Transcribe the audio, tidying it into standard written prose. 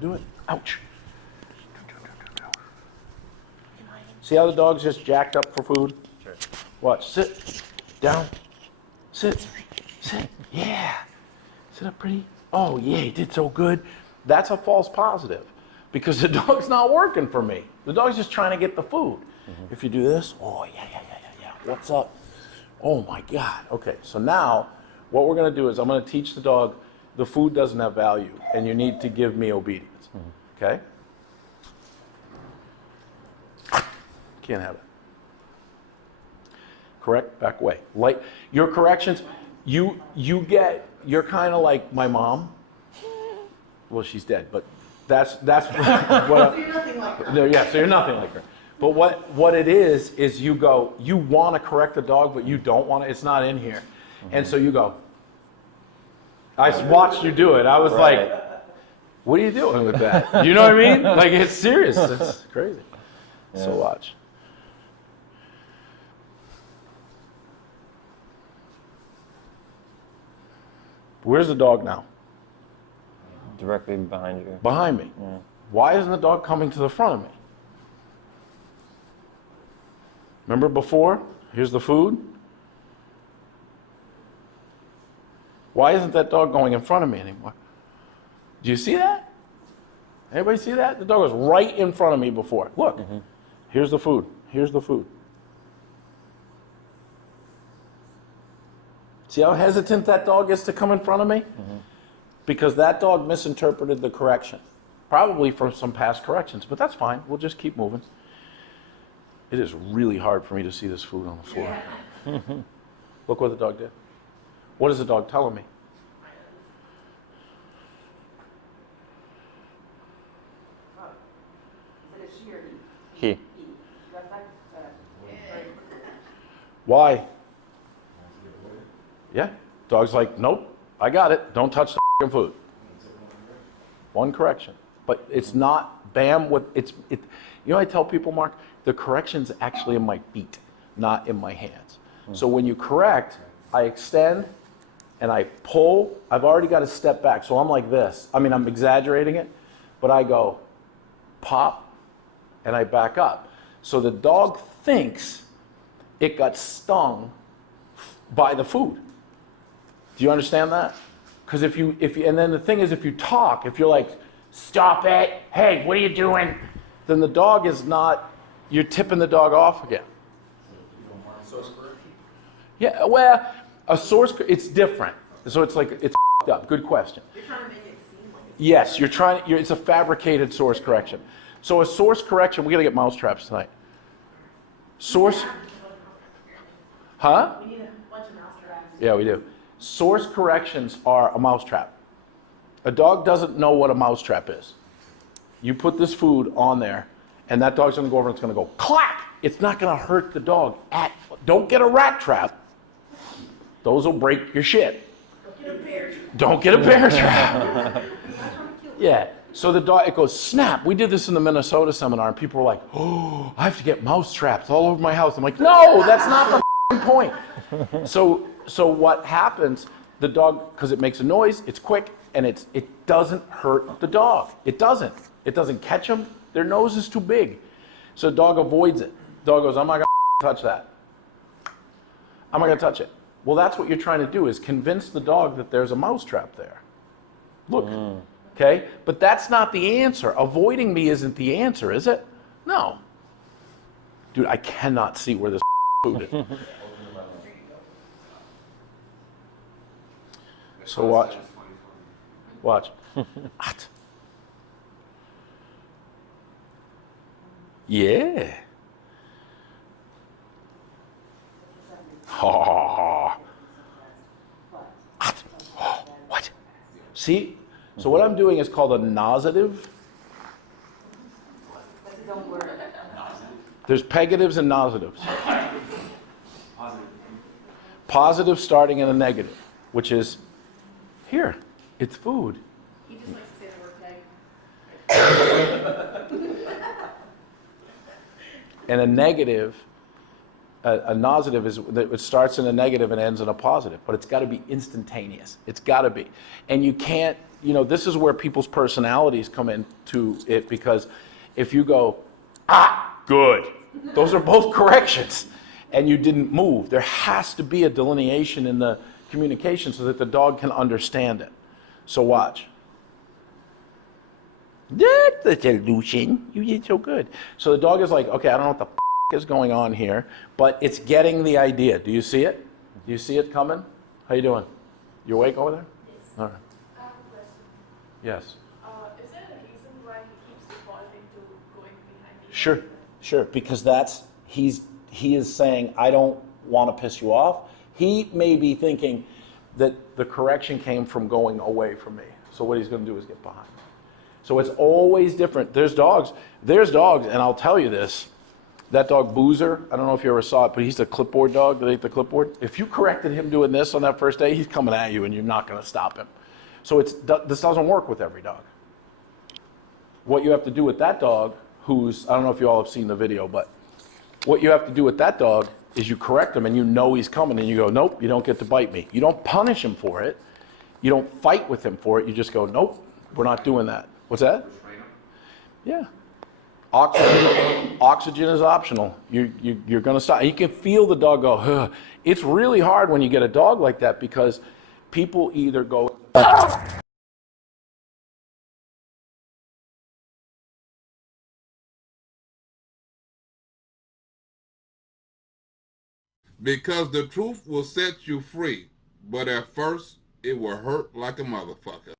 to do it? Ouch. See how the dog's just jacked up for food? Sure. Watch. Sit. Down. Sit. Sit. Yeah. Sit up pretty. Oh, yeah, he did so good. That's a false positive because the dog's not working for me. The dog's just trying to get the food. If you do this, oh, yeah. What's up? Oh, my God. Okay, so now what we're going to do is I'm going to teach the dog the food doesn't have value and you need to give me obedience. Okay? Can't have it. Correct? Back away. Like your corrections, you're kind of like my mom. Well, she's dead, but that's what. So you're nothing like her. Yeah, so you're nothing like her. But what it is you want to correct the dog, but you don't want to. It's not in here, and so you go. I watched you do it. I was like, "What are you doing with that?" You know what I mean? Like it's serious. It's crazy. Yeah. So watch. Where's the dog now? Directly behind you. Behind me. Yeah. Why isn't the dog coming to the front of me? Remember before? Here's the food. Why isn't that dog going in front of me anymore? Do you see that? Anybody see that? The dog was right in front of me before. Look, here's the food. Here's the food. See how hesitant that dog is to come in front of me? Because that dog misinterpreted the correction. Probably from some past corrections, but that's fine. We'll just keep moving. It is really hard for me to see this food on the floor. Yeah. Look what the dog did. What is the dog telling me? Is it a she or he? He. Why? Yeah. Dog's like, nope, I got it. Don't touch the f***ing food. One correction. But it's not bam with it. You know, I tell people, Mark, the correction's actually in my feet, not in my hands. So when you correct, I extend and I pull. I've already got to step back. So I'm like this. I mean, I'm exaggerating it, but I go pop and I back up. So the dog thinks it got stung by the food. Do you understand that? Because if you, and then the thing is, if you talk, if you're like, stop it, hey, what are you doing? Then the dog is not, you're tipping the dog off again. Source correction? Yeah, well, a source, it's different. So it's like, it's up. Good question. You're trying to make it seem like it's Yes, it's a fabricated source correction. So a source correction, we gotta get mousetraps tonight. Source, huh? We need a bunch of mousetraps. Yeah, we do. Source corrections are a mousetrap. A dog doesn't know what a mousetrap is. You put this food on there, and that dog's gonna go over and it's gonna go clack. It's not gonna hurt the dog. Don't get a rat trap. Those will break your shit. Don't get a bear trap. Yeah. So the dog, it goes snap. We did this in the Minnesota seminar, and people were like, "Oh, I have to get mouse traps all over my house." I'm like, "No, that's not the f***ing point." So what happens? The dog, because it makes a noise, it's quick, and it doesn't hurt the dog. It doesn't. It doesn't catch them. Their nose is too big. So the dog avoids it. Dog goes, "I'm not gonna touch that. I'm not gonna touch it." Well, that's what you're trying to do, is convince the dog that there's a mouse trap there. Look, okay? But that's not the answer. Avoiding me isn't the answer, is it? No. Dude, I cannot see where this food is. So watch. Watch. What? Yeah. Oh. What? See? So what I'm doing is called a nausative. There's pegatives and nausatives. Positive starting in a negative, which is, here, it's food. He just likes to say the word peg. And a negative a positive is that it starts in a negative and ends in a positive, but it's got to be instantaneous. It's got to be. And you can't, this is where people's personalities come into it, because if you go, good, those are both corrections, and you didn't move, there has to be a delineation in the communication so that the dog can understand it. So watch. That's a solution. You did so good. So the dog is like, okay, I don't know what the is going on here, but it's getting the idea. Do you see it? Do you see it coming? How you doing? You awake over there? Yes. All right. I have a question. Yes. Is there a reason why he keeps defaulting to going behind you? Sure, because he is saying, I don't want to piss you off. He may be thinking That the correction came from going away from me. So what he's going to do is get behind me. So it's always different. There's dogs, and I'll tell you this. That dog Boozer, I don't know if you ever saw it, but he's the clipboard dog that ate the clipboard. If you corrected him doing this on that first day, he's coming at you and you're not going to stop him. So this doesn't work with every dog. What you have to do with that dog, I don't know if you all have seen the video, but what you have to do with that dog is you correct him and you know he's coming and you go, nope, you don't get to bite me. You don't punish him for it. You don't fight with him for it. You just go, nope, we're not doing that. What's that? Yeah. Oxygen is optional. You're going to stop. You can feel the dog go, huh. It's really hard when you get a dog like that, because people either go, Because the truth will set you free, but at first it will hurt like a motherfucker.